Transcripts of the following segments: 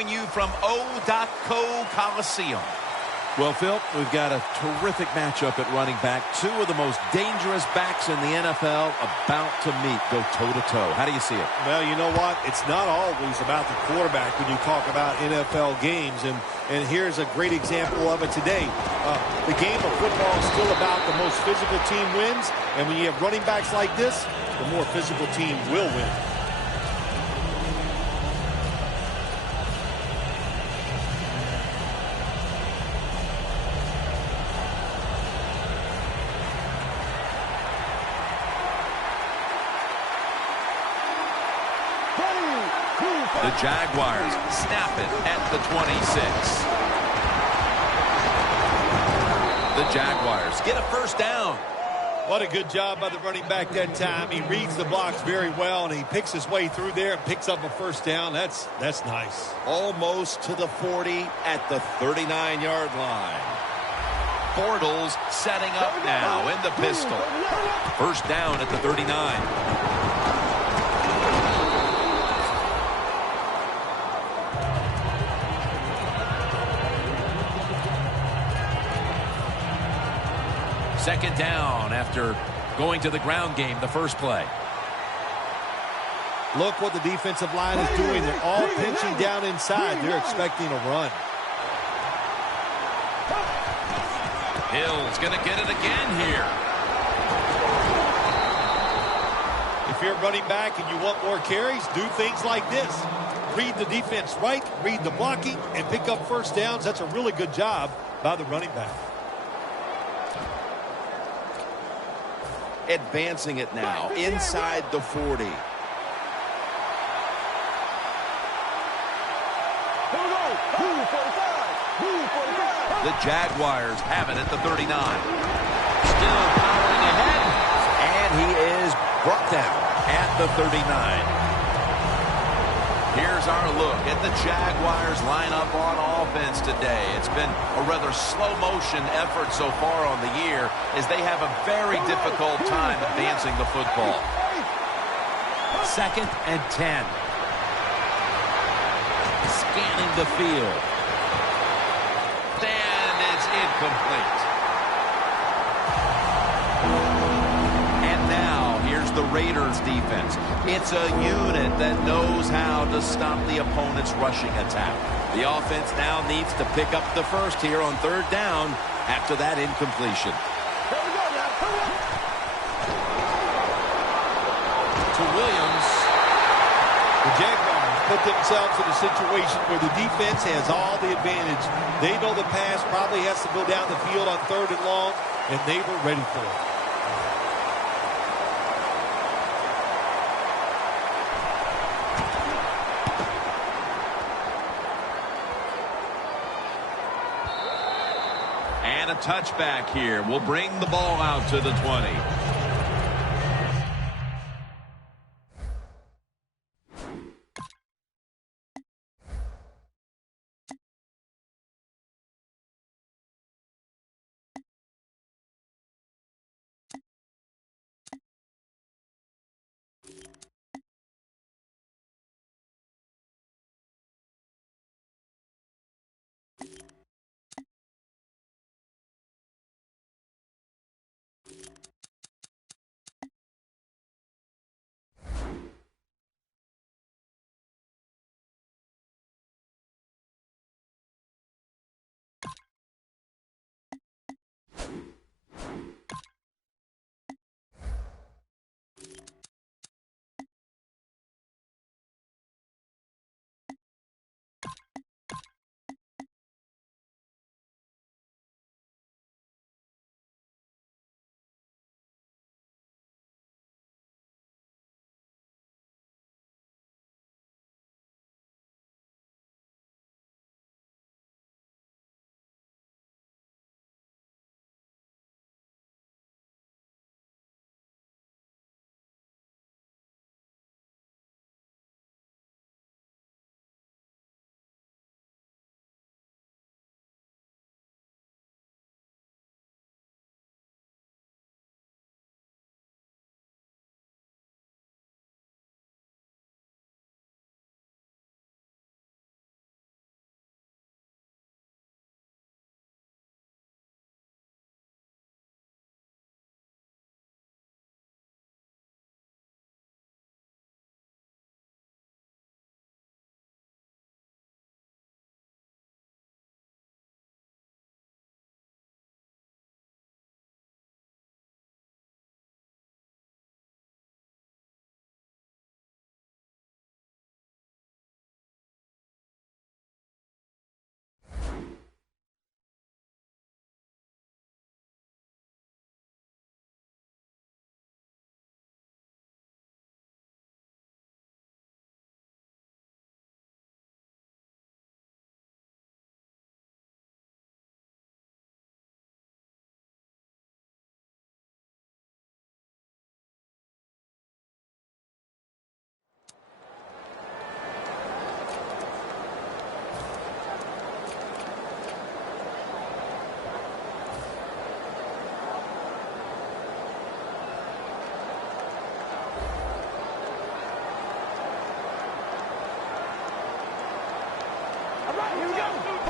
join you from O.Co Coliseum. Well, Phil, we've got a terrific matchup at running back. Two of the most dangerous backs in the NFL about to meet, go toe-to-toe. How do you see it? Well, you know what? It's not always about the quarterback when you talk about NFL games. And here's a great example of it today. The game of football is still about the most physical team wins. And when you have running backs like this, the more physical team will win. The Jaguars snap it at the 26. The Jaguars get a first down. What a good job by the running back that time. He reads the blocks very well, and he picks his way through there and picks up a first down. That's nice. Almost to the 40 at the 39-yard line. Bortles setting up now in the pistol. First down at the 39. Second down after going to the ground game the first play. Look what the defensive line is doing. They're all pinching down inside. They're expecting a run. Hill's going to get it again here. If you're running back and you want more carries, do things like this. Read the defense right, read the blocking, and pick up first downs. That's a really good job by the running back. Advancing it now inside the 40. The Jaguars have it at the 39. Still powering ahead. And he is brought down at the 39. Here's our look at the Jaguars lineup on offense today. It's been a rather slow motion effort so far on the year as they have a very difficult time advancing the football. Second and 10. Scanning the field. And it's incomplete. The Raiders defense. It's a unit that knows how to stop the opponent's rushing attack. The offense now needs to pick up the first here on third down after that incompletion. To Williams. The Jaguars put themselves in a situation where the defense has all the advantage. They know the pass probably has to go down the field on third and long, and they were ready for it. And a touchback here will bring the ball out to the 20.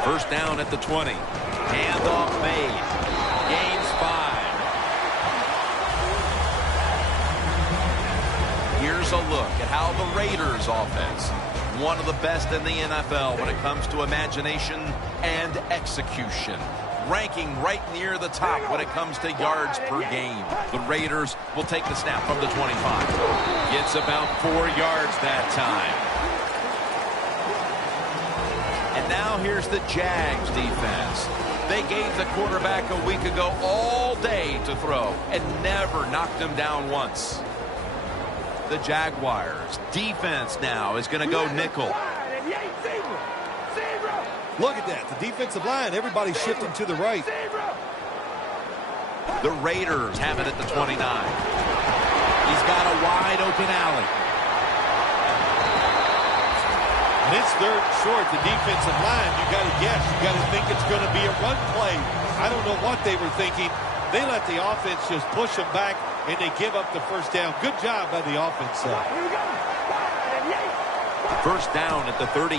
First down at the 20. Handoff made. Gains 5. Here's a look at how the Raiders offense, one of the best in the NFL when it comes to imagination and execution, ranking right near the top when it comes to yards per game. The Raiders will take the snap from the 25. Gets about 4 yards that time. And now here's the Jags defense. They gave the quarterback a week ago all day to throw and never knocked him down once. The Jaguars defense now is going to go nickel. Look at that. The defensive line, everybody's shifting to the right. The Raiders have it at the 29. He's got a wide open alley. And it's third and short. The defensive line, you got to guess. You got to think it's going to be a run play. I don't know what they were thinking. They let the offense just push them back, and they give up the first down. Good job by the offense side. First down at the 38.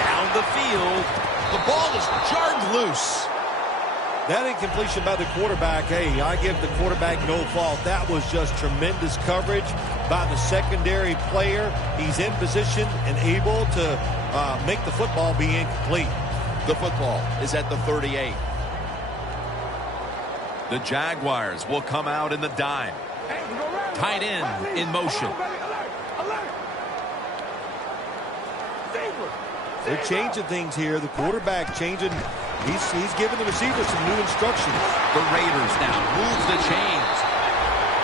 Down the field. The ball is jarred loose. That incompletion by the quarterback, hey, I give the quarterback no fault. That was just tremendous coverage by the secondary player. He's in position and able to make the football be incomplete. The football is at the 38. The Jaguars will come out in the dime. Tight end in motion. They're changing things here. The quarterback changing. He's giving the receiver some new instructions. The Raiders now move the chains.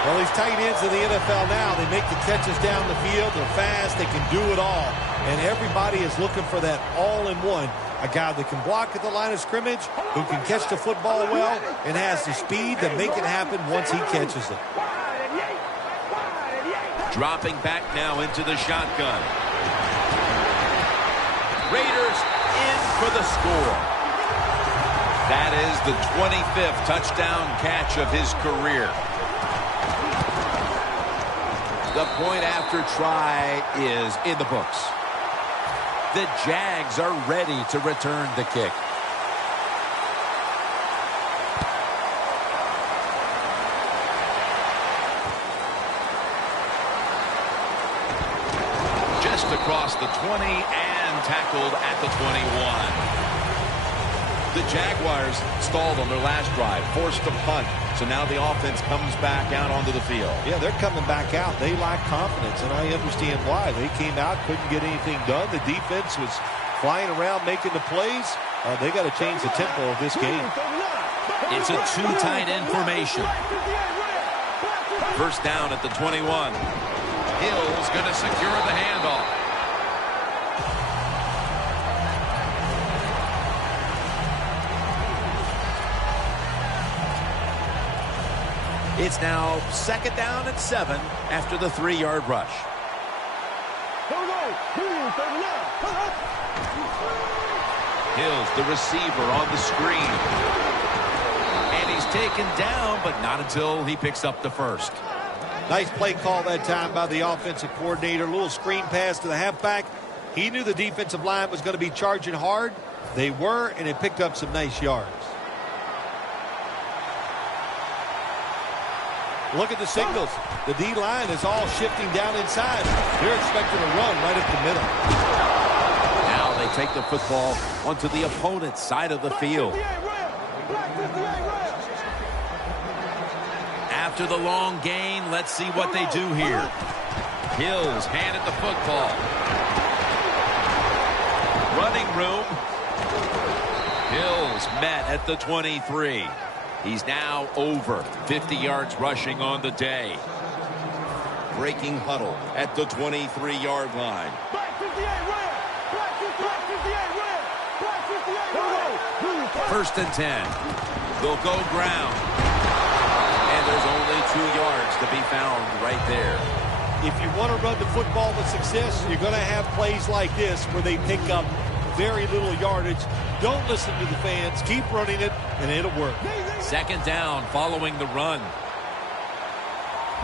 Well, these tight ends in the NFL now, they make the catches down the field. They're fast. They can do it all. And everybody is looking for that all-in-one. A guy that can block at the line of scrimmage, who can catch the football well, and has the speed to make it happen once he catches it. Dropping back now into the shotgun. Raiders in for the score. That is the 25th touchdown catch of his career. The point after try is in the books. The Jags are ready to return the kick. Just across the 20 and tackled at the 21. The Jaguars stalled on their last drive, forced a punt. So now the offense comes back out onto the field. Yeah, they're coming back out. They lack confidence, and I understand why. They came out, couldn't get anything done. The defense was flying around making the plays. They got to change the tempo of this game. It's a two tight end formation. First down at the 21. Hill's going to secure the handoff. It's now second down and 7 after the 3-yard rush. Hill's the receiver on the screen. And he's taken down, but not until he picks up the first. Nice play call that time by the offensive coordinator. A little screen pass to the halfback. He knew the defensive line was going to be charging hard. They were, and it picked up some nice yards. Look at the signals. The D-line is all shifting down inside. They're expecting a run right up the middle. Now they take the football onto the opponent's side of the field. After the long gain, let's see what they do here. Hills handed the football. Running room. Hills met at the 23. He's now over 50 yards rushing on the day. Breaking huddle at the 23-yard line. First and 10. They'll go ground. And there's only 2 yards to be found right there. If you want to run the football with success, you're going to have plays like this where they pick up very little yardage. Don't listen to the fans. Keep running it, and it'll work. Second down following the run.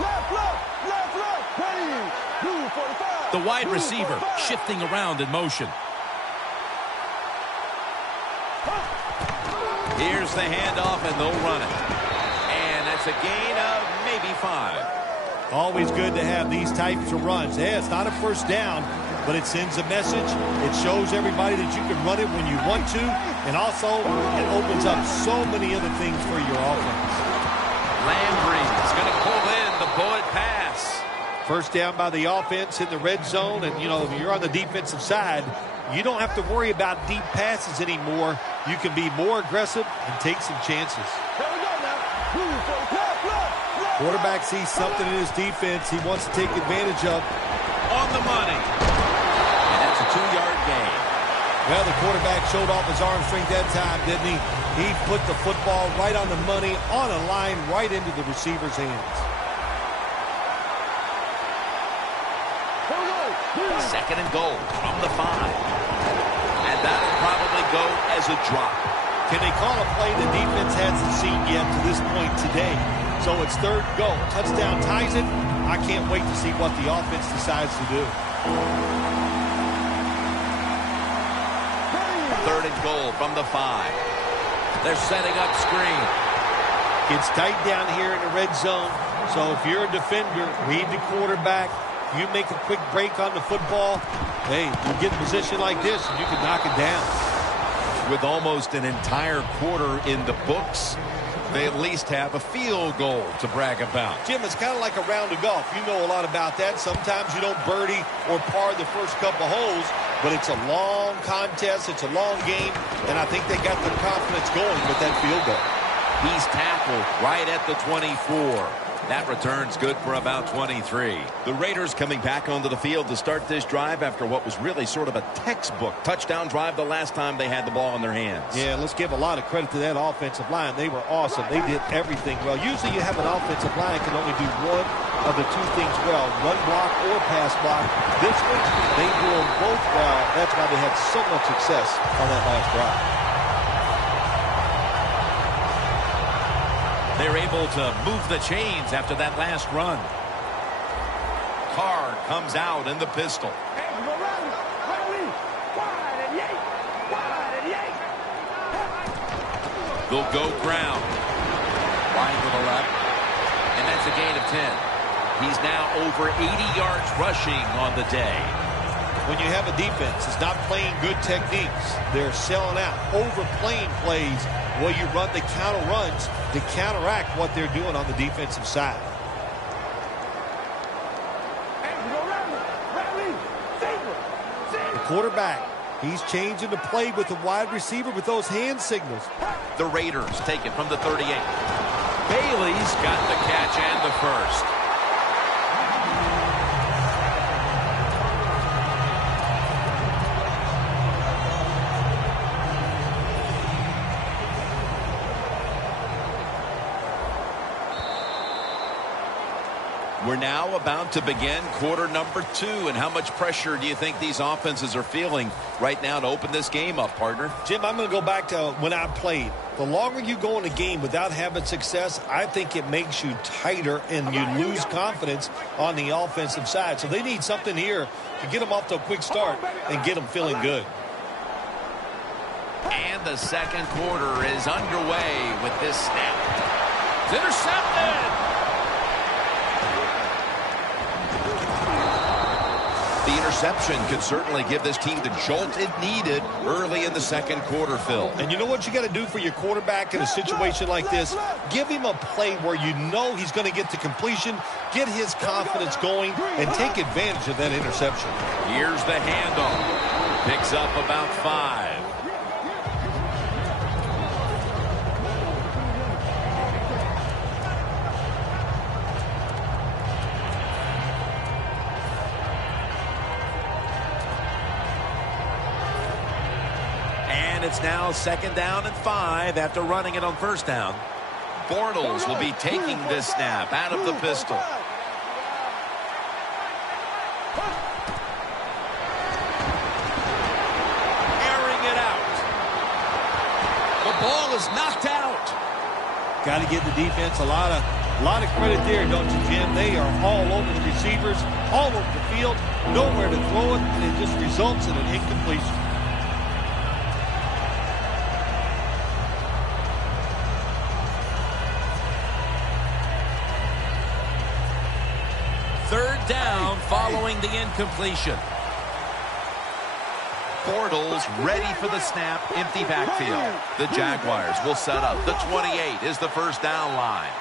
Left, ready, 245. The wide receiver shifting around in motion. Here's the handoff, and they'll run it. And that's a gain of maybe 5. Always good to have these types of runs. Yeah, it's not a first down, but it sends a message. It shows everybody that you can run it when you want to, and also it opens up so many other things for your offense. Landry is going to pull in the bullet pass. First down by the offense in the red zone, and, you know, if you're on the defensive side, you don't have to worry about deep passes anymore. You can be more aggressive and take some chances. Quarterback sees something in his defense he wants to take advantage of. On the money. And that's a 2-yard gain. Well, the quarterback showed off his arm strength that time, didn't he? He put the football right on the money, on a line, right into the receiver's hands. Second and goal from the 5. And that'll probably go as a drop. Can they call a play the defense hasn't seen yet to this point today? So it's third and goal. Touchdown ties it. I can't wait to see what the offense decides to do. Third and goal from the 5. They're setting up screen. It's tight down here in the red zone. So if you're a defender, read the quarterback. You make a quick break on the football. Hey, you get in a position like this, and you can knock it down. With almost an entire quarter in the books, they at least have a field goal to brag about. Jim, it's kind of like a round of golf. You know a lot about that. Sometimes you don't birdie or par the first couple holes, but it's a long contest. It's a long game, and I think they got their confidence going with that field goal. He's tackled right at the 24. That return's good for about 23. The Raiders coming back onto the field to start this drive after what was really sort of a textbook touchdown drive the last time they had the ball in their hands. Yeah, let's give a lot of credit to that offensive line. They were awesome. They did everything well. Usually you have an offensive line can only do one of the two things well, run block or pass block. This one, they do them both well. That's why they had so much success on that last drive. They're able to move the chains after that last run. Carr comes out in the pistol. They'll go ground. Wide to the left. And that's a gain of 10. He's now over 80 yards rushing on the day. When you have a defense that's not playing good techniques, they're selling out, overplaying plays. Well, you run the counter runs to counteract what they're doing on the defensive side. The quarterback, he's changing the play with the wide receiver with those hand signals. The Raiders take it from the 38. Bailey's got the catch and the first. We're now about to begin quarter number 2. And how much pressure do you think these offenses are feeling right now to open this game up, partner? Jim, I'm going to go back to when I played. The longer you go in a game without having success, I think it makes you tighter and you lose confidence on the offensive side. So they need something here to get them off to a quick start and get them feeling good. And the second quarter is underway with this snap. It's intercepted. The interception could certainly give this team the jolt it needed early in the second quarter, Phil. And you know what you got to do for your quarterback in a situation like this? Give him a play where you know he's going to get to completion, get his confidence going, and take advantage of that interception. Here's the handoff. Picks up about 5. And it's now second down and 5 after running it on first down. Bortles will be taking this snap out of the pistol. Airing it out. The ball is knocked out. Got to give the defense a lot of credit there, don't you, Jim? They are all over the receivers, all over the field, nowhere to throw it, and it just results in an incompletion. Third down following the incompletion. Bortles ready for the snap, empty backfield. The Jaguars will set up. The 28 is the first down line.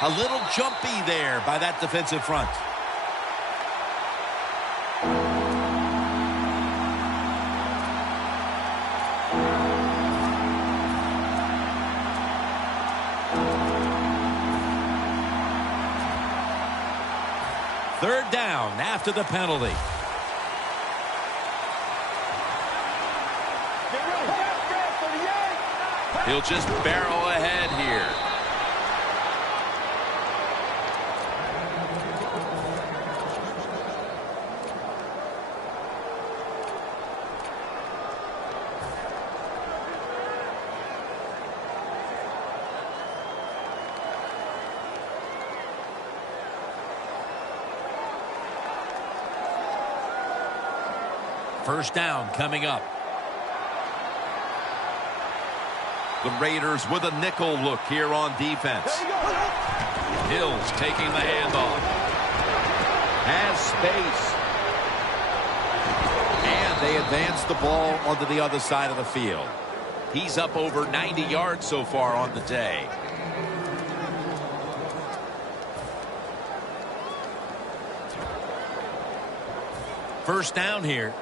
A little jumpy there by that defensive front. Third down after the penalty. He'll just barrel ahead here. First down coming up. The Raiders with a nickel look here on defense. Hill's taking the handoff. Has space. And they advance the ball onto the other side of the field. He's up over 90 yards so far on the day. First down here.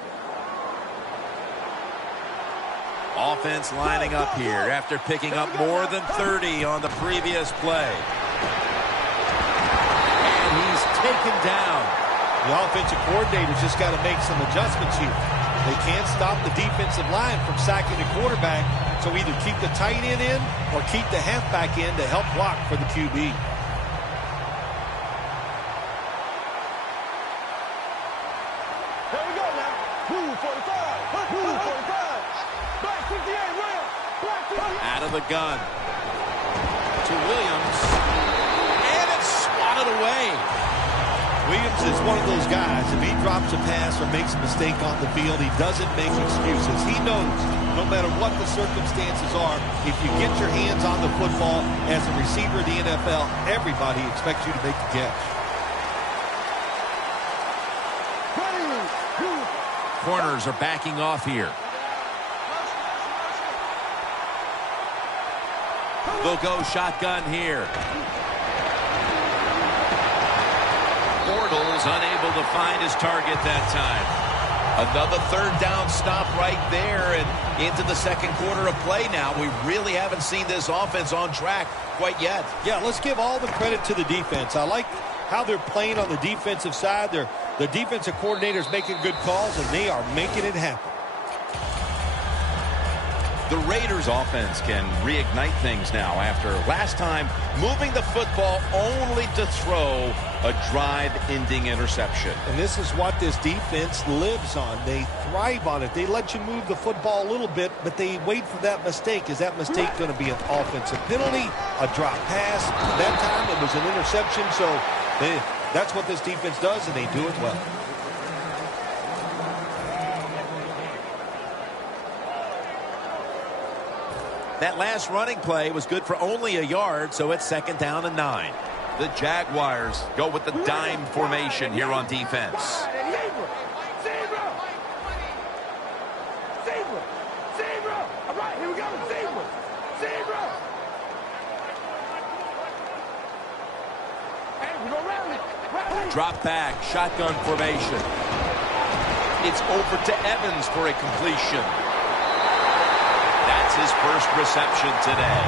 Offense lining up here after picking up more than 30 on the previous play. And he's taken down. The offensive coordinator's just got to make some adjustments here. They can't stop the defensive line from sacking the quarterback, so either keep the tight end in or keep the halfback in to help block for the QB. Here we go now. Blue 45. Blue 45. Black 58, Williams. Black 58. Out of the gun to Williams. And it's swatted away. Williams is one of those guys, if he drops a pass or makes a mistake on the field, he doesn't make excuses. He knows no matter what the circumstances are, if you get your hands on the football as a receiver in the NFL, everybody expects you to make the catch. Corners are backing off here. They'll go shotgun here. Bortles unable to find his target that time. Another third down stop right there and into the second quarter of play now. We really haven't seen this offense on track quite yet. Yeah, let's give all the credit to the defense. I like how they're playing on the defensive side. The defensive coordinator's making good calls, and they are making it happen. The Raiders offense can reignite things now after last time moving the football only to throw a drive-ending interception. And this is what this defense lives on. They thrive on it. They let you move the football a little bit, but they wait for that mistake. Is that mistake going to be an offensive penalty, a drop pass? That time it was an interception, so that's what this defense does, and they do it well. That last running play was good for only a yard, so it's second down and 9. The Jaguars go with the dime formation here on defense. All right, here we go. Zebra. Hey, we're going to round it. Drop back, shotgun formation. It's over to Evans for a completion. That's his first reception today.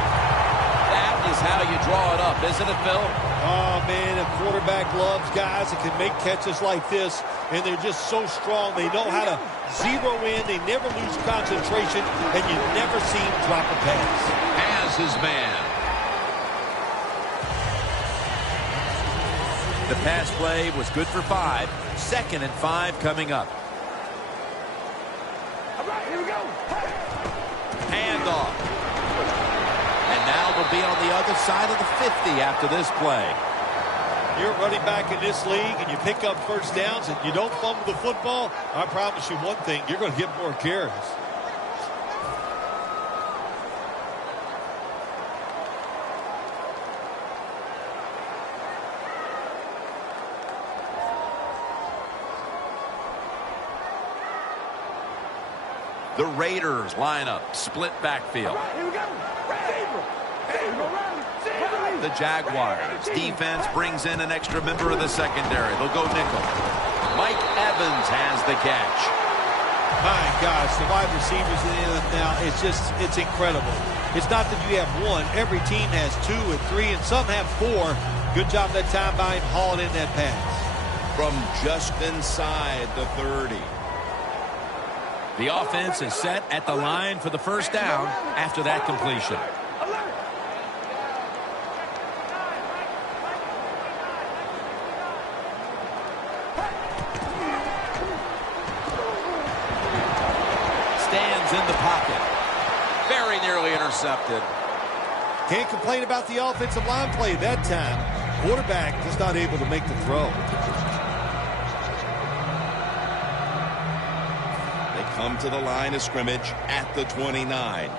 That is how you draw it up, isn't it, Phil? Oh, man, a quarterback loves guys that can make catches like this, and they're just so strong. They know how to zero in. They never lose concentration, and you never see him drop a pass. Has his man. The pass play was good for 5. Second and 5 coming up. All right, here we go. Handoff. And now they'll be on the other side of the 50 after this play. You're running back in this league and you pick up first downs and you don't fumble the football, I promise you one thing, you're going to get more carries. The Raiders line up, split backfield. Here we go. The Jaguars defense brings in an extra member of the secondary. They'll go nickel. Mike Evans has the catch. My gosh, the wide receivers in the now, it's incredible. It's not that you have one. Every team has 2 and 3, and some have 4. Good job that time by him hauling in that pass. From just inside the 30. The offense is set at the line for the first down after that completion. Stands in the pocket. Very nearly intercepted. Can't complain about the offensive line play that time. Quarterback just not able to make the throw. Come to the line of scrimmage at the 29.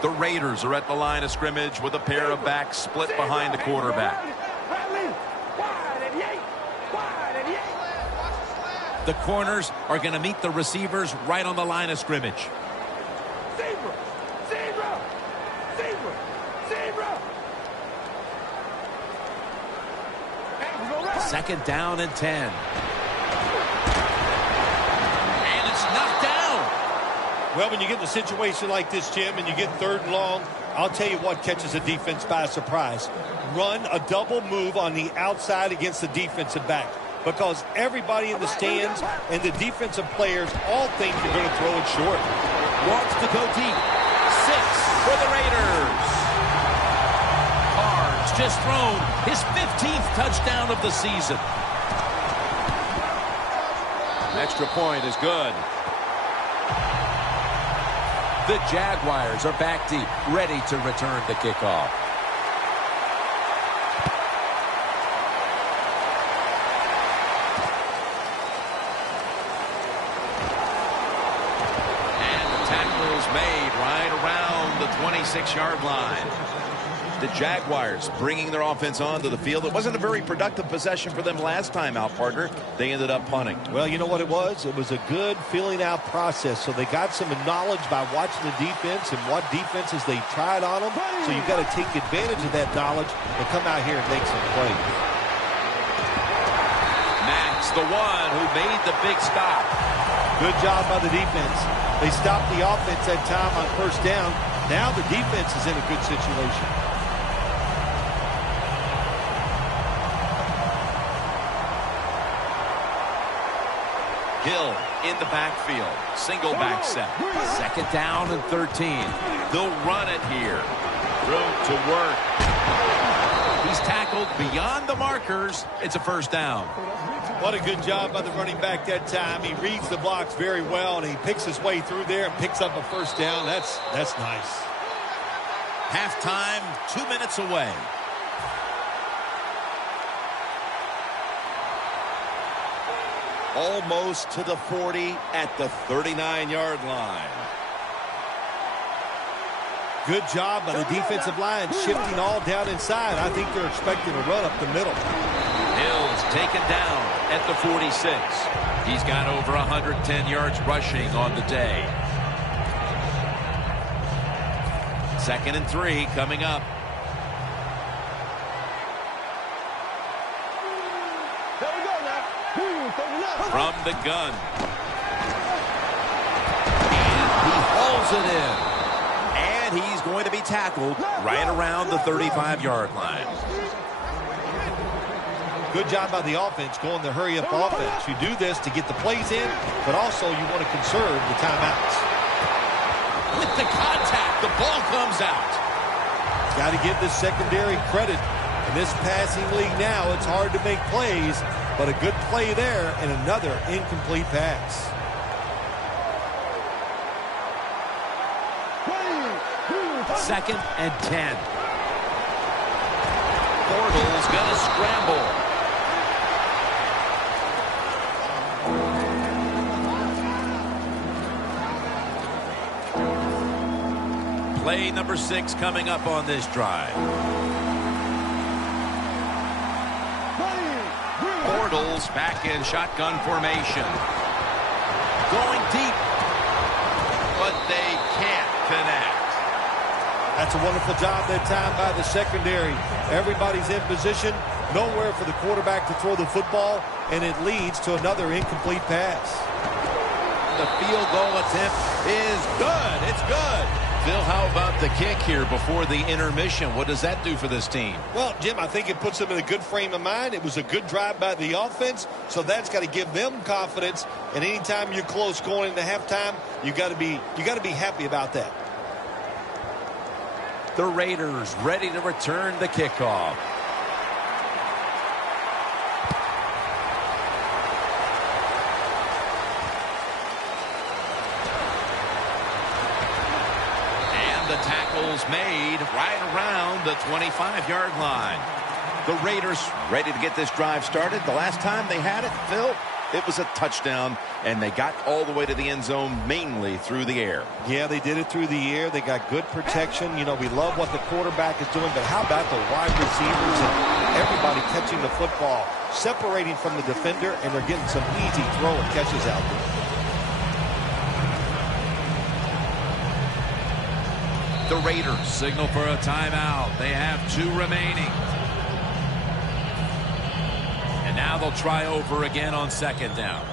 The Raiders are at the line of scrimmage with a pair of backs split behind the quarterback. The corners are going to meet the receivers right on the line of scrimmage. Second down and 10. Well, when you get in a situation like this, Jim, and you get 3rd and long, I'll tell you what catches a defense by surprise. Run a double move on the outside against the defensive back, because everybody in the stands and the defensive players all think you're going to throw it short. Wants to go deep. 6 for the Raiders. Carnes just thrown his 15th touchdown of the season. An extra point is good. The Jaguars are back deep, ready to return the kickoff. And the tackle is made right around the 26-yard line. The Jaguars bringing their offense onto the field. It wasn't a very productive possession for them last time out, partner. They ended up punting. Well, you know what it was? It was a good filling out process. So they got some knowledge by watching the defense and what defenses they tried on them. So you've got to take advantage of that knowledge and come out here and make some plays. Max, the one who made the big stop. Good job by the defense. They stopped the offense that time on first down. Now the defense is in a good situation. Hill in the backfield. Single back set. Second down and 13. They'll run it here. Room to work. He's tackled beyond the markers. It's a first down. What a good job by the running back that time. He reads the blocks very well, and he picks his way through there and picks up a first down. That's nice. Halftime, 2 minutes away. Almost to the 40 at the 39-yard line. Good job by the defensive line, shifting all down inside. I think they're expecting a run up the middle. Hill's taken down at the 46. He's got over 110 yards rushing on the day. 2nd and 3 coming up. From the gun. And he hauls it in. And he's going to be tackled right around the 35-yard line. Good job by the offense going the hurry-up offense. You do this to get the plays in, but also you want to conserve the timeouts. With the contact, the ball comes out. Got to give this secondary credit. In this passing league now, it's hard to make plays, but a good play there and another incomplete pass. 2nd and 10. Bortles gonna scramble. Play number 6 coming up on this drive. Bortles back in shotgun formation. Going deep. But they can't connect. That's a wonderful job that time by the secondary. Everybody's in position. Nowhere for the quarterback to throw the football. And it leads to another incomplete pass. The field goal attempt is good. It's good. Phil, how about the kick here before the intermission? What does that do for this team? Well, Jim, I think it puts them in a good frame of mind. It was a good drive by the offense, so that's got to give them confidence. And anytime you're close going into halftime, you got to be happy about that. The Raiders ready to return the kickoff. The tackle's made right around the 25-yard line. The Raiders ready to get this drive started. The last time they had it, Phil, it was a touchdown, and they got all the way to the end zone mainly through the air. Yeah, they did it through the air. They got good protection. You know, we love what the quarterback is doing, but how about the wide receivers and everybody catching the football, separating from the defender, and they're getting some easy throw and catches out there. The Raiders signal for a timeout. They have 2 remaining. And now they'll try over again on 2nd down.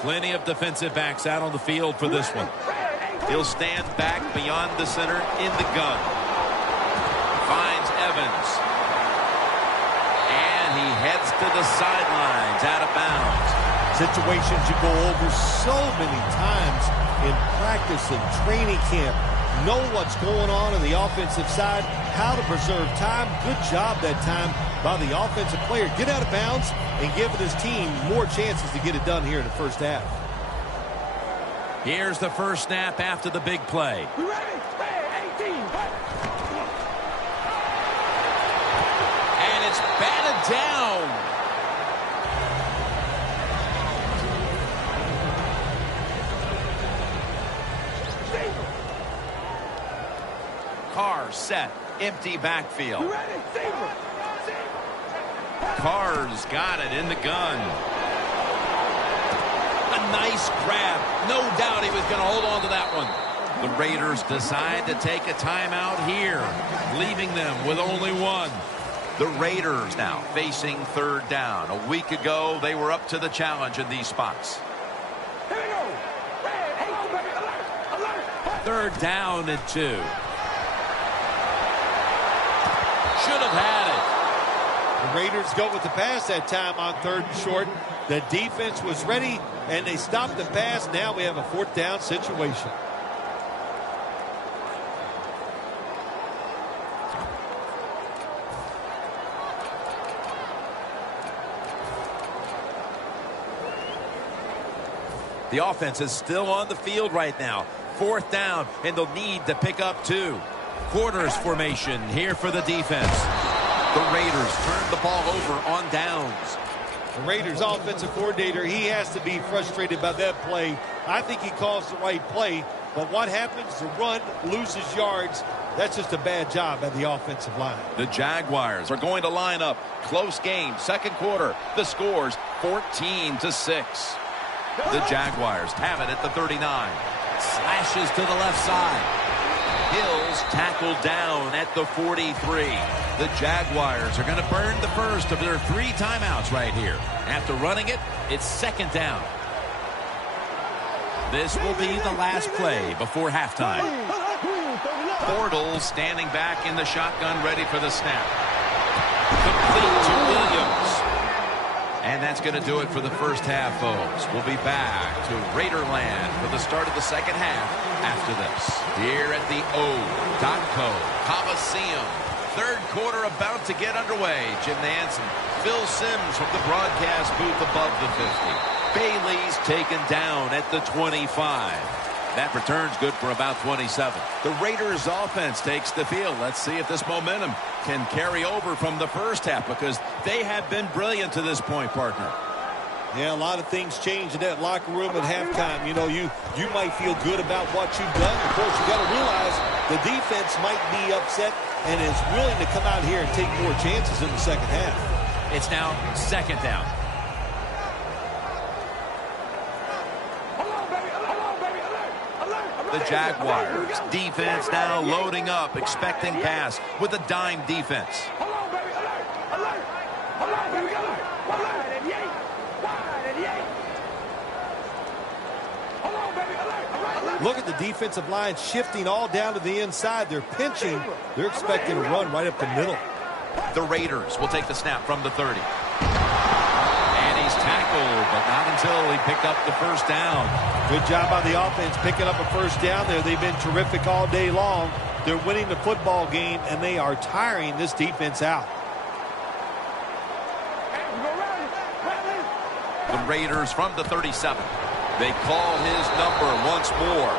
Plenty of defensive backs out on the field for this one. He'll stand back beyond the center in the gun. Finds Evans. And he heads to the sidelines out of bounds. Situations you go over so many times in practice and training camp. Know what's going on the offensive side, how to preserve time. Good job that time by the offensive player. Get out of bounds and give his team more chances to get it done here in the first half. Here's the first snap after the big play. We ready? 18. And it's batted down. Carr set. Empty backfield. Carr's got it in the gun. A nice grab. No doubt he was going to hold on to that one. The Raiders decide to take a timeout here, leaving them with only 1. The Raiders now facing 3rd down. A week ago, they were up to the challenge in these spots. Here we go. 3rd down and 2. Should have had it. The Raiders go with the pass that time on 3rd and short. The defense was ready, and they stopped the pass. Now we have a 4th down situation. The offense is still on the field right now. 4th down, and they'll need to pick up 2. Quarters formation here for the defense. The Raiders turn the ball over on downs. The Raiders offensive coordinator, he has to be frustrated by that play. I think he calls the right play, but what happens? The run loses yards. That's just a bad job by the offensive line. The Jaguars are going to line up. Close game, 2nd quarter. The score's 14-6. The Jaguars have it at the 39. Slashes to the left side. Hill's tackled down at the 43. The Jaguars are going to burn the first of their 3 timeouts right here. After running it, it's 2nd down. This will be the last play before halftime. Bortles standing back in the shotgun, ready for the snap. Complete to Williams. And that's going to do it for the first half, folks. We'll be back to Raiderland for the start of the 2nd half after this. Here at the O.co Coliseum. 3rd quarter about to get underway. Jim Nantz, Phil Simms from the broadcast booth above the 50. Bailey's taken down at the 25. That return's good for about 27. The Raiders offense takes the field. Let's see if this momentum can carry over from the first half, because they have been brilliant to this point, partner. Yeah, a lot of things change in that locker room at halftime. You know, you might feel good about what you've done. Of course, you got to realize the defense might be upset and is willing to come out here and take more chances in the second half. It's now second down. The Jaguars defense now loading up, expecting pass with a dime defense. Look at the defensive line shifting all down to the inside. They're pinching. They're expecting a run right up the middle. The Raiders will take the snap from the 30. And he's tackled, but not until he picked up the first down. Good job by the offense picking up a first down there. They've been terrific all day long. They're winning the football game, and they are tiring this defense out. The Raiders from the 37. They call his number once more.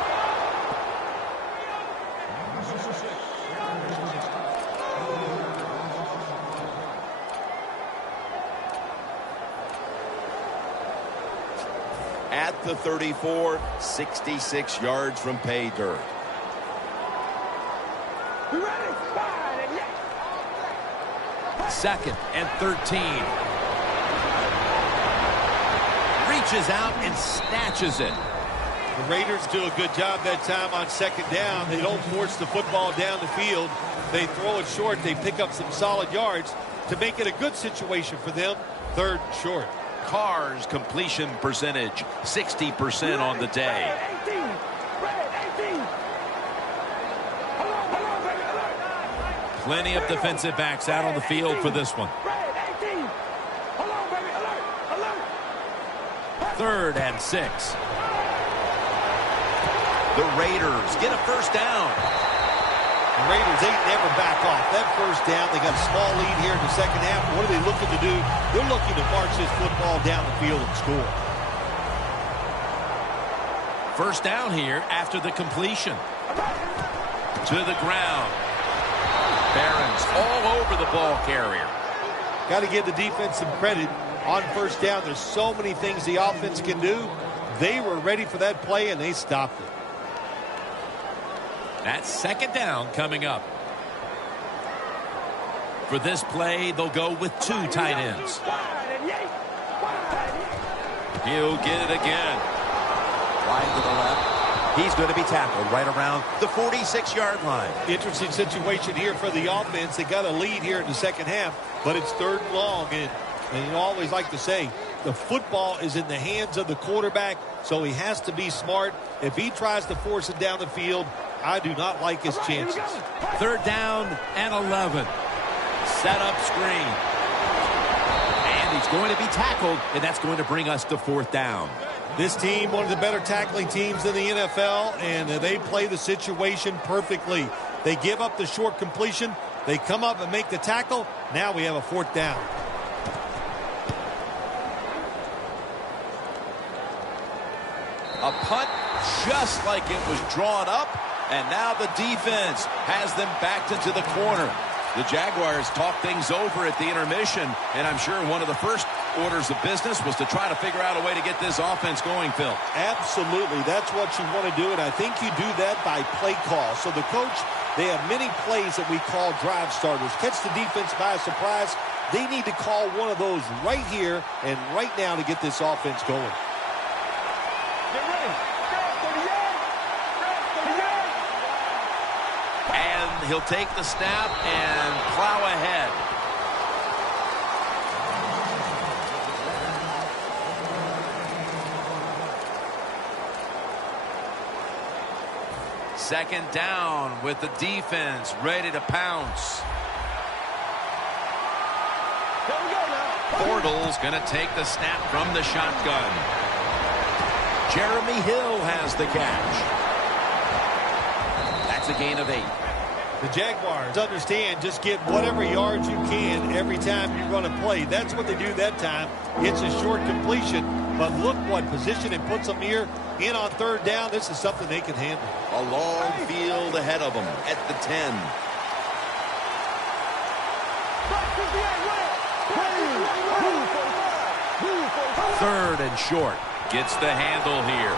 At the 34, 66 yards from pay dirt. Second and 13. Reaches out and snatches it. The Raiders do a good job that time on second down. They don't force the football down the field. They throw it short. They pick up some solid yards to make it a good situation for them. Third and short. Carr's completion percentage, 60% on the day. Plenty of defensive backs out on the field for this one. Third and 6. The Raiders get a first down. The Raiders ain't never back off. That first down, they got a small lead here in the second half. What are they looking to do? They're looking to march this football down the field and score. First down here after the completion. To the ground. Barron's all over the ball carrier. Got to give the defense some credit. On first down, there's so many things the offense can do. They were ready for that play, and they stopped it. That's second down coming up. For this play, they'll go with 2 tight ends. He'll get it again. Wide to the left. He's going to be tackled right around the 46-yard line. Interesting situation here for the offense. They got a lead here in the second half, but it's third and long. And you always like to say, the football is in the hands of the quarterback, so he has to be smart. If he tries to force it down the field, I do not like his chances. Third down and 11. Set up screen. And he's going to be tackled, and that's going to bring us to fourth down. This team, one of the better tackling teams in the NFL, and they play the situation perfectly. They give up the short completion. They come up and make the tackle. Now we have a fourth down. A punt just like it was drawn up, and now the defense has them backed into the corner. The Jaguars talked things over at the intermission, and I'm sure one of the first orders of business was to try to figure out a way to get this offense going, Phil. Absolutely. That's what you want to do, and I think you do that by play call. So the coach, they have many plays that we call drive starters. Catch the defense by surprise. They need to call one of those right here and right now to get this offense going. And he'll take the snap and plow ahead. Second down with the defense ready to pounce. Bortles going to take the snap from the shotgun. Jeremy Hill has the catch. That's a gain of 8. The Jaguars understand, just get whatever yards you can every time you run a play. That's what they do that time. It's a short completion, but look what position it puts them here in on third down. This is something they can handle. A long field ahead of them at the 10. Third and short. Gets the handle here.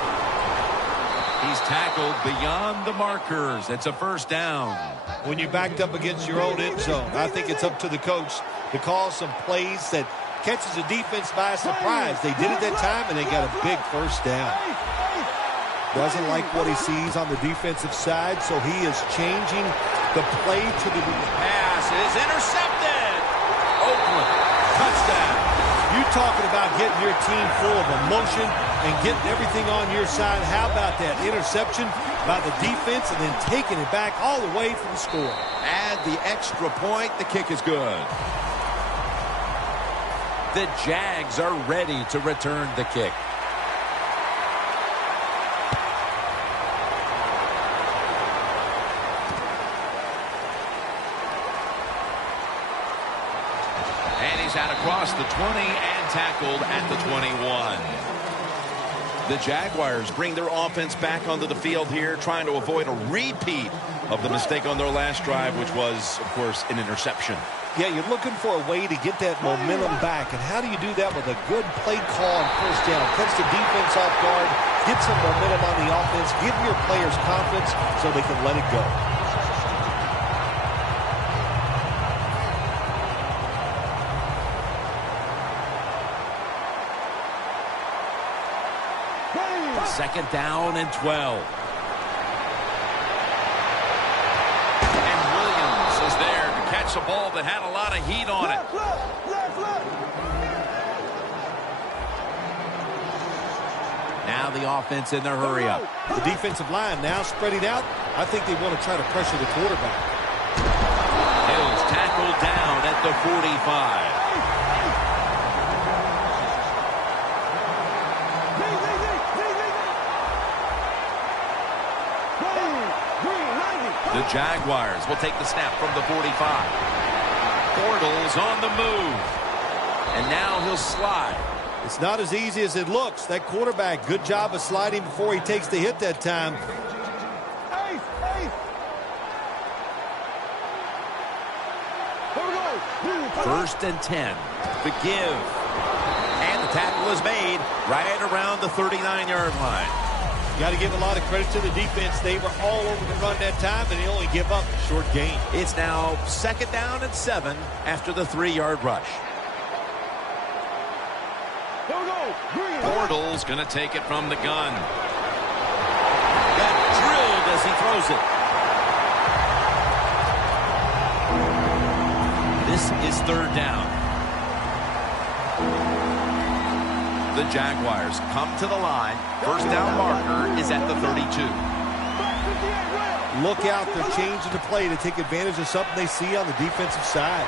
He's tackled beyond the markers. It's a first down. When you're backed up against your own end zone, I think it's up to the coach to call some plays that catches the defense by surprise. They did it that time, and they got a big first down. Doesn't like what he sees on the defensive side, so he is changing the play to the pass is intercepted. Oakland, touchdown. You talking about getting your team full of emotion and getting everything on your side. How about that interception by the defense and then taking it back all the way for the score? Add the extra point. The kick is good. The Jags are ready to return the kick. And he's out across the 20 and tackled at the 21. The Jaguars bring their offense back onto the field here, trying to avoid a repeat of the mistake on their last drive, which was, of course, an interception. Yeah, you're looking for a way to get that momentum back. And how do you do that with a good play call on first down? Catch the defense off guard, get some momentum on the offense, give your players confidence so they can let it go. Second down and 12. And Williams is there to catch a ball that had a lot of heat on it. Now the offense in their hurry up. The defensive line now spreading out. I think they want to try to pressure the quarterback. Hill's tackled down at the 45. The Jaguars will take the snap from the 45. Bortles on the move. And now he'll slide. It's not as easy as it looks. That quarterback, good job of sliding before he takes the hit that time. First and 10. The give. And the tackle is made right around the 39-yard line. Got to give a lot of credit to the defense. They were all over the run that time, and they only give up a short gain. It's now second down and 7 after the 3-yard rush. Bortles going to take it from the gun. Got drilled as he throws it. This is third down. The Jaguars come to the line. First down marker is at the 32. Look out, they're changing the play to take advantage of something they see on the defensive side.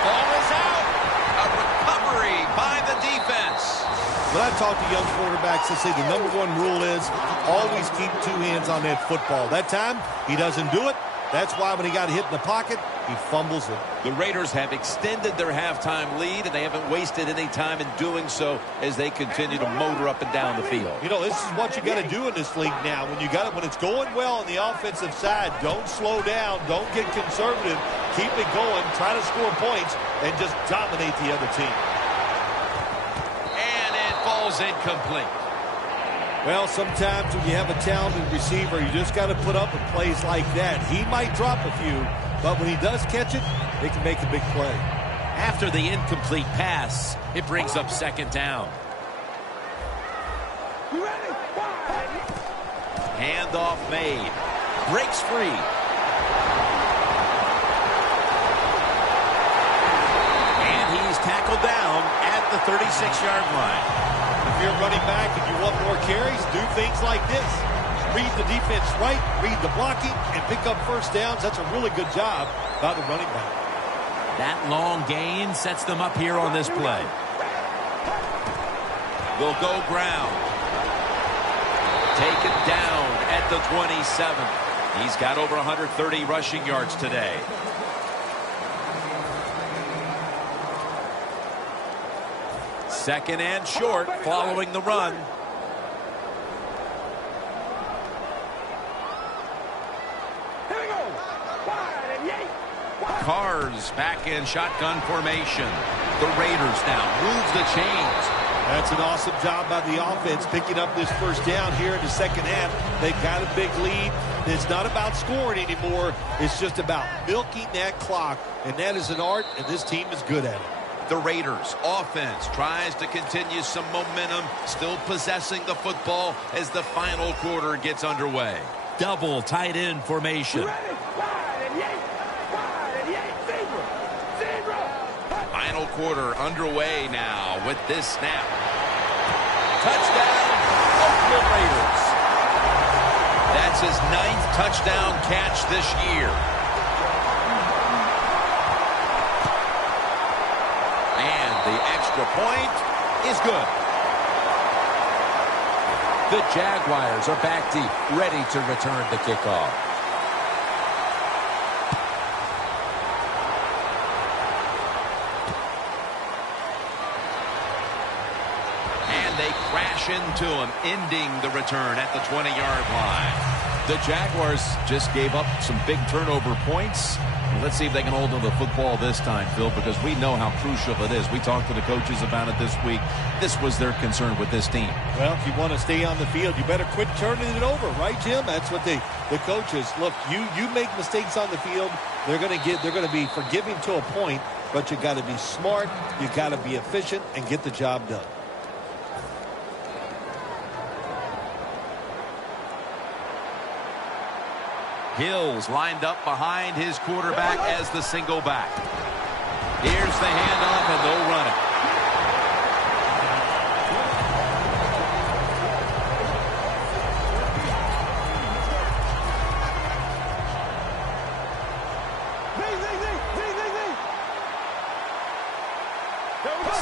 Ball is out. A recovery by the defense. When I talk to young quarterbacks, I say the #1 rule is always keep 2 hands on that football. That time, he doesn't do it. That's why when he got hit in the pocket, he fumbles it. The Raiders have extended their halftime lead, and they haven't wasted any time in doing so as they continue to motor up and down the field. You know, this is what you got to do in this league now. When it's going well on the offensive side, don't slow down, don't get conservative, keep it going, try to score points, and just dominate the other team. And it falls incomplete. Well, sometimes when you have a talented receiver, you just got to put up with plays like that. He might drop a few, but when he does catch it, they can make a big play. After the incomplete pass, it brings up second down. Handoff made. Breaks free. And he's tackled down at the 36-yard line. If you're running back and you want more carries, do things like this. Read the defense right, read the blocking, and pick up first downs. That's a really good job by the running back. That long gain sets them up here on this play. They'll go ground. Taken down at the 27. He's got over 130 rushing yards today. Second and short following the run. Here we go. Wide and yank. Carrs back in shotgun formation. The Raiders now move the chains. That's an awesome job by the offense picking up this first down here in the second half. They've got a big lead. It's not about scoring anymore. It's just about milking that clock, and that is an art, and this team is good at it. The Raiders offense tries to continue some momentum, still possessing the football as the final quarter gets underway. Double tight end formation. Ready. Wide and yank. Wide and yank. Zebra. Zebra. Final quarter underway now with this snap. Touchdown, Oakland Raiders. That's his 9th touchdown catch this year. And the extra point is good. The Jaguars are back deep, ready to return the kickoff. They crash into him, ending the return at the 20-yard line. The Jaguars just gave up some big turnover points. Let's see if they can hold on to the football this time, Phil, because we know how crucial it is. We talked to the coaches about it this week. This was their concern with this team. Well, if you want to stay on the field, you better quit turning it over, right, Jim? That's what the coaches look. You make mistakes on the field, they're going to be forgiving to a point, but you got to be smart, you got to be efficient, and get the job done. Hills lined up behind his quarterback as the single back. Here's the handoff, and they'll run it.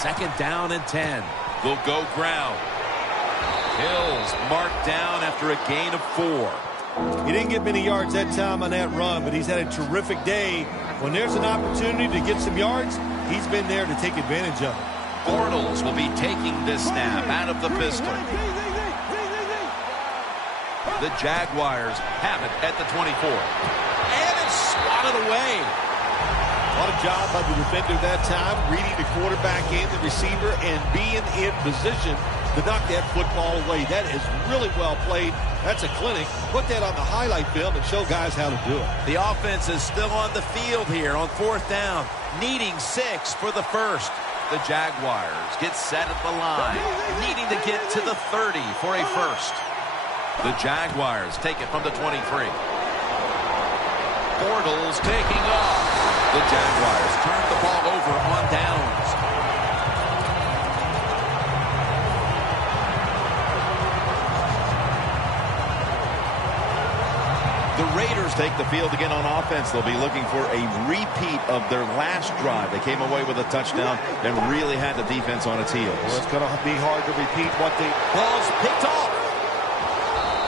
Second down and 10. They'll go ground. Hills marked down after a gain of 4. He didn't get many yards that time on that run, but he's had a terrific day. When there's an opportunity to get some yards, he's been there to take advantage of it. Bortles will be taking this snap out of the pistol. The Jaguars have it at the 24. And it's swatted away. What a job by the defender that time, reading the quarterback and the receiver and being in position to knock that football away. That is really well played. That's a clinic. Put that on the highlight film and show guys how to do it. The offense is still on the field here on 4th down, needing 6 for the first. The Jaguars get set at the line, needing to get to the 30 for a first. The Jaguars take it from the 23. Bortles taking off. The Jaguars turn the ball over on downs. The Raiders take the field again on offense. They'll be looking for a repeat of their last drive. They came away with a touchdown and really had the defense on its heels. Well, it's going to be hard to repeat what they... Ball's picked off.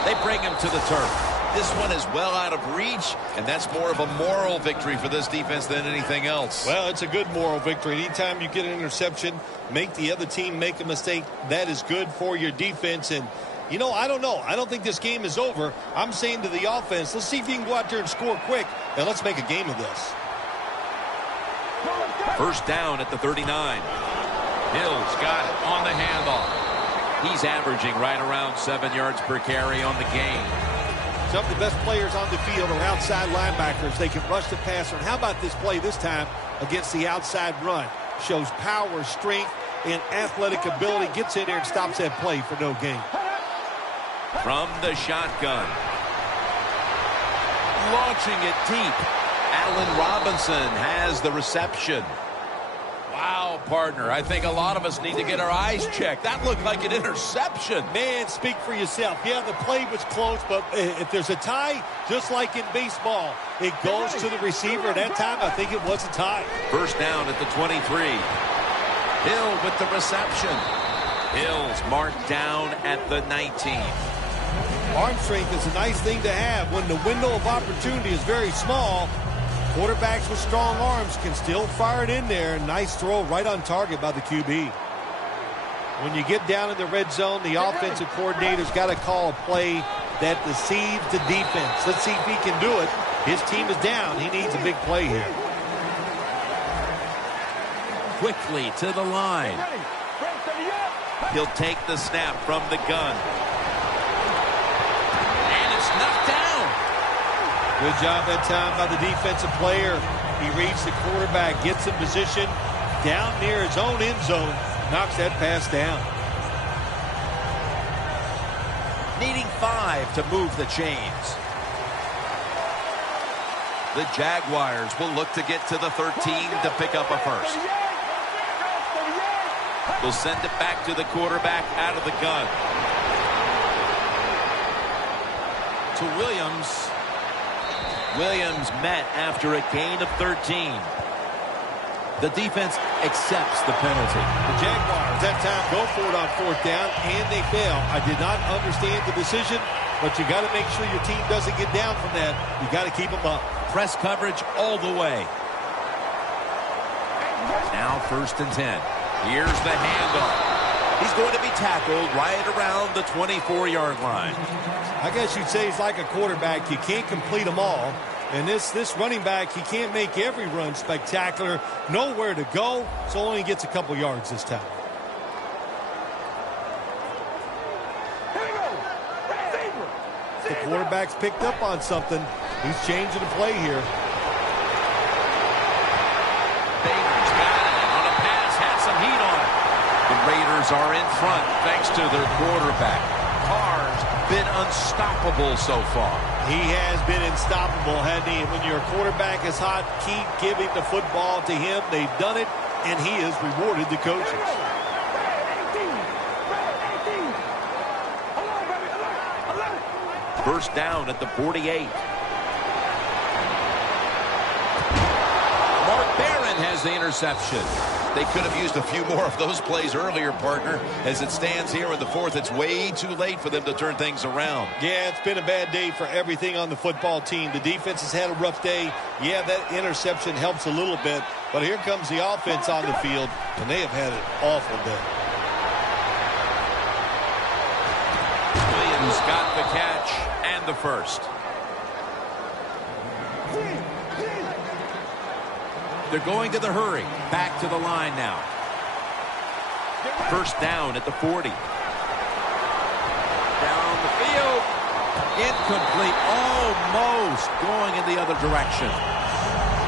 They bring him to the turf. This one is well out of reach, and that's more of a moral victory for this defense than anything else. Well, it's a good moral victory. Anytime you get an interception, make the other team make a mistake, that is good for your defense. And, you know, I don't know. I don't think this game is over. I'm saying to the offense, let's see if you can go out there and score quick, and let's make a game of this. First down at the 39. Hills got it on the handoff. He's averaging right around 7 yards per carry on the game. Some of the best players on the field are outside linebackers. They can rush the passer. And how about this play this time against the outside run? Shows power, strength, and athletic ability. Gets in there and stops that play for no gain. From the shotgun. Launching it deep. Allen Robinson has the reception. Wow, partner. I think a lot of us need to get our eyes checked. That looked like an interception. Man, speak for yourself. Yeah, the play was close, but if there's a tie, just like in baseball, it goes to the receiver. At that time, I think it was a tie. First down at the 23. Hill with the reception. Hill's marked down at the 19. Arm strength is a nice thing to have when the window of opportunity is very small. Quarterbacks with strong arms can still fire it in there. Nice throw right on target by the QB. When you get down in the red zone, the offensive coordinator's got to call a play that deceives the defense. Let's see if he can do it. His team is down. He needs a big play here. Quickly to the line. He'll take the snap from the gun. And it's knocked down. Good job that time by the defensive player. He reads the quarterback, gets in position down near his own end zone, knocks that pass down. Needing 5 to move the chains. The Jaguars will look to get to the 13 to pick up a first. They'll send it back to the quarterback out of the gun. To Williams. Williams met after a gain of 13. The defense accepts the penalty. The Jaguars that time go for it on 4th down, and they fail. I did not understand the decision, but you got to make sure your team doesn't get down from that. You got to keep them up. Press coverage all the way. Now 1st and 10. Here's the handoff. He's going to be tackled right around the 24-yard line. I guess you'd say he's like a quarterback. You can't complete them all. And this running back, he can't make every run spectacular. Nowhere to go, so only gets a couple yards this time. The quarterback's picked up on something. He's changing the play here. Baker's got it on a pass, had some heat on it. The Raiders are in front thanks to their quarterback. Carr's been unstoppable so far. He has been unstoppable, hasn't he? When your quarterback is hot, keep giving the football to him. They've done it, and he has rewarded the coaches. First down at the 48. Mark Barron has the interception. They could have used a few more of those plays earlier, partner. As it stands here in the 4th, it's way too late for them to turn things around. Yeah, it's been a bad day for everything on the football team. The defense has had a rough day. Yeah, that interception helps a little bit, but here comes the offense on the field, and they have had an awful day. Williams got the catch and the first. They're going to the hurry. Back to the line now. First down at the 40. Down the field. Incomplete. Almost going in the other direction.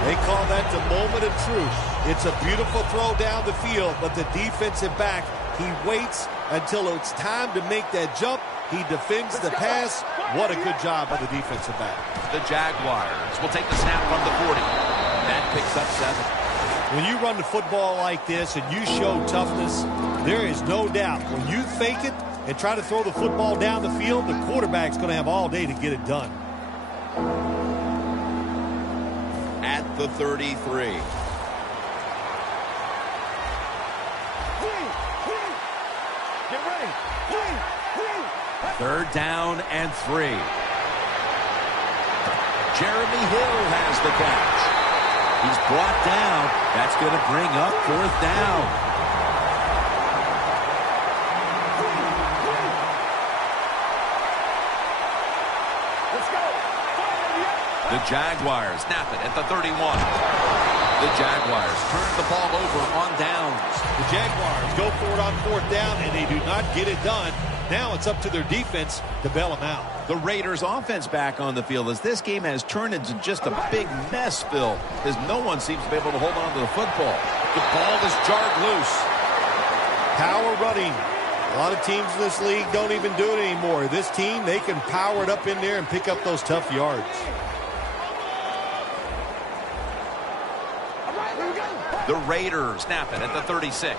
They call that the moment of truth. It's a beautiful throw down the field, but the defensive back, he waits until it's time to make that jump. He defends the pass. What a good job by the defensive back. The Jaguars will take the snap from the 40. That picks up 7. When you run the football like this and you show toughness, there is no doubt when you fake it and try to throw the football down the field, the quarterback's going to have all day to get it done. At the 33. Get ready. 3rd down and 3. Jeremy Hill has the catch. He's brought down. That's going to bring up 4th down. Let's go. The Jaguars snap it at the 31. The Jaguars turn the ball over on downs. The Jaguars go for it on 4th down, and they do not get it done. Now it's up to their defense to bail them out. The Raiders offense back on the field as this game has turned into just a big mess, Phil, as no one seems to be able to hold on to the football. The ball is jarred loose. Power running. A lot of teams in this league don't even do it anymore. This team, they can power it up in there and pick up those tough yards. The Raiders snap it at the 36.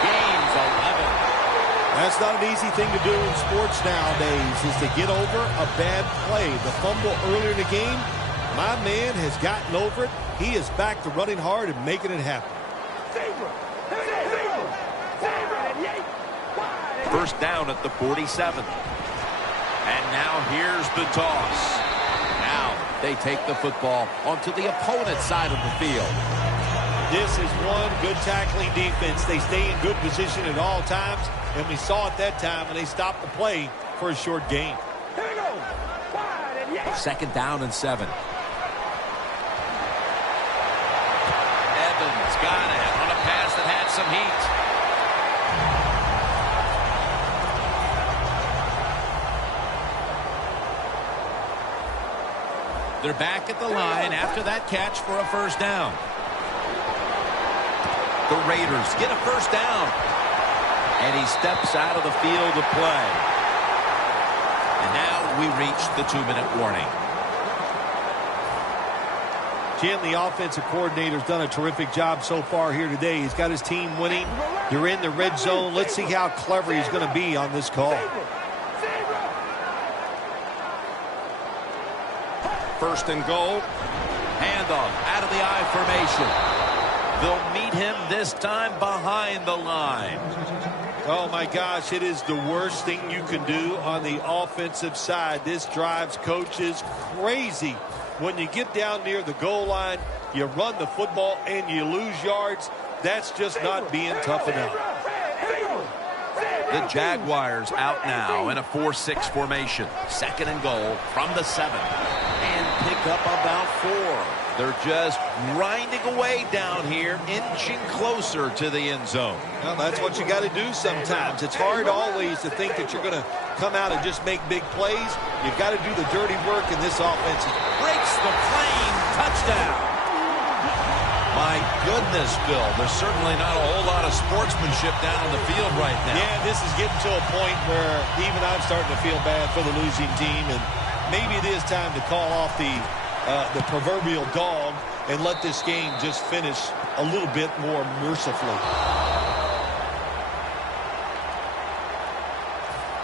Gains 11. That's not an easy thing to do in sports nowadays, is to get over a bad play. The fumble earlier in the game, my man has gotten over it. He is back to running hard and making it happen. First down at the 47. And now here's the toss. Now they take the football onto the opponent's side of the field. This is one good tackling defense. They stay in good position at all times, and we saw it that time when they stopped the play for a short gain. Here we go. Wide and yes. 2nd down and 7. Evans got it on a pass that had some heat. They're back at the line after that catch for a 1st down. The Raiders get a 1st down. And he steps out of the field of play. And now we reach the 2-minute warning. Jim, the offensive coordinator's done a terrific job so far here today. He's got his team winning. You're in the red zone. Let's see how clever he's going to be on this call. 1st and goal. Handoff out of the I formation. They'll meet him this time behind the line. Oh, my gosh, it is the worst thing you can do on the offensive side. This drives coaches crazy. When you get down near the goal line, you run the football and you lose yards. That's just not being tough enough. The Jaguars out now in a 4-6 formation. 2nd and goal from the 7. And pick up about 4. They're just grinding away down here, inching closer to the end zone. Well, that's what you got to do sometimes. It's hard always to think that you're going to come out and just make big plays. You've got to do the dirty work in this offense. Breaks the plane. Touchdown. My goodness, Bill, there's certainly not a whole lot of sportsmanship down on the field right now. Yeah, this is getting to a point where even I'm starting to feel bad for the losing team, and maybe it is time to call off the proverbial dog and let this game just finish a little bit more mercifully.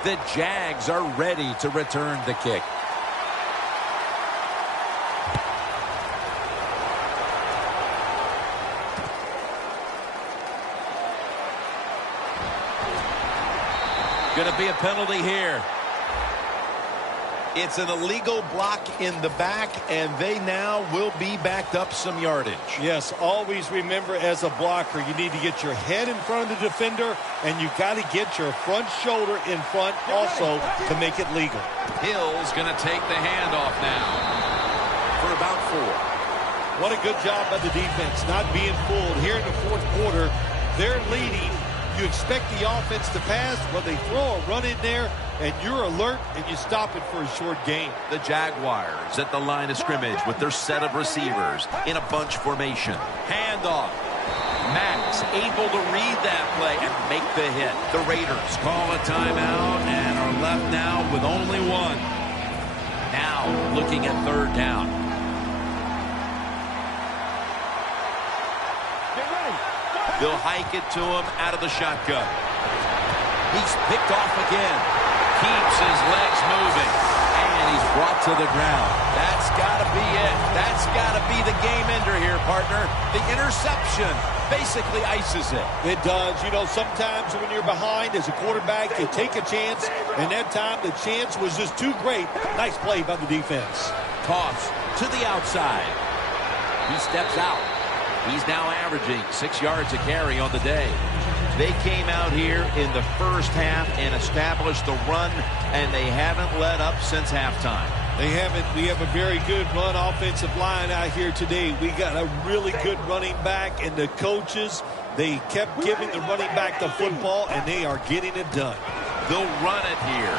The Jags are ready to return the kick. Going to be a penalty here. It's an illegal block in the back, and they now will be backed up some yardage. Yes, always remember as a blocker, you need to get your head in front of the defender, and you got to get your front shoulder in front also to make it legal. Hill's going to take the handoff now for about 4. What a good job by the defense, not being fooled. Here in the 4th quarter, they're leading. You expect the offense to pass, but they throw a run in there, and you're alert, and you stop it for a short gain. The Jaguars at the line of scrimmage with their set of receivers in a bunch formation. Handoff. Max able to read that play and make the hit. The Raiders call a timeout and are left now with only 1. Now looking at 3rd down. They'll hike it to him out of the shotgun. He's picked off again. Keeps his legs moving. And he's brought to the ground. That's got to be it. That's got to be the game ender here, partner. The interception basically ices it. It does. You know, sometimes when you're behind as a quarterback, you take a chance. And that time, the chance was just too great. Nice play by the defense. Toss to the outside. He steps out. He's now averaging 6 yards a carry on the day. They came out here in the first half and established the run, and they haven't let up since halftime. They haven't. We have a very good run offensive line out here today. We got a really good running back, and the coaches, they kept giving the running back the football, and they are getting it done. They'll run it here.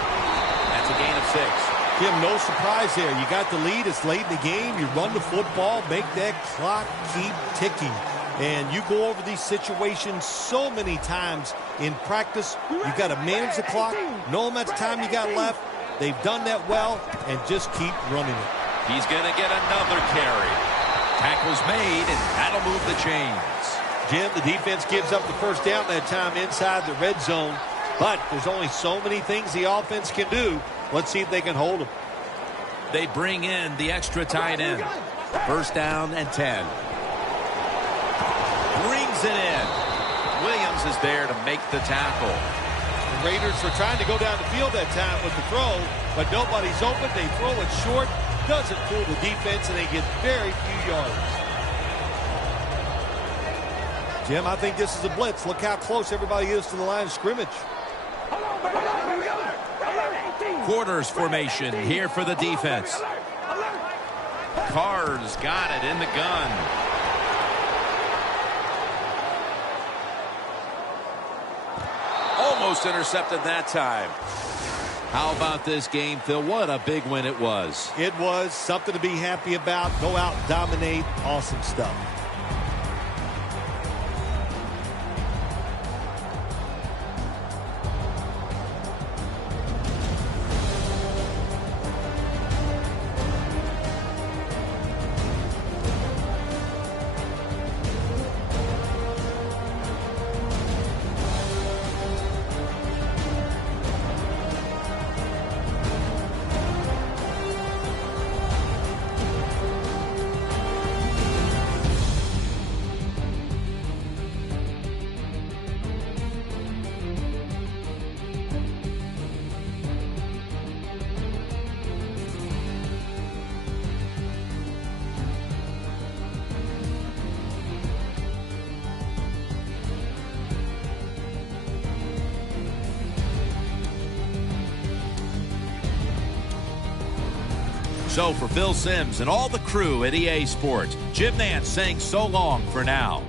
That's a gain of 6. Jim, no surprise there. You got the lead. It's late in the game. You run the football, make that clock keep ticking. And you go over these situations so many times in practice. You got to manage the clock. No amount of time you got left. They've done that well, and just keep running it. He's going to get another carry. Tackle's made, and that'll move the chains. Jim, the defense gives up the 1st down that time inside the red zone. But there's only so many things the offense can do. Let's see if they can hold them. They bring in the extra tight end. 1st down and 10. Brings it in. Williams is there to make the tackle. The Raiders were trying to go down the field that time with the throw, but nobody's open. They throw it short. Doesn't fool the defense, and they get very few yards. Jim, I think this is a blitz. Look how close everybody is to the line of scrimmage. Quarters formation here for the defense. Carr's got it in the gun. Almost intercepted that time. How about this game, Phil? What a big win it was. It was something to be happy about. Go out, dominate. Awesome stuff. So for Phil Simms and all the crew at EA Sports, Jim Nantz saying so long for now.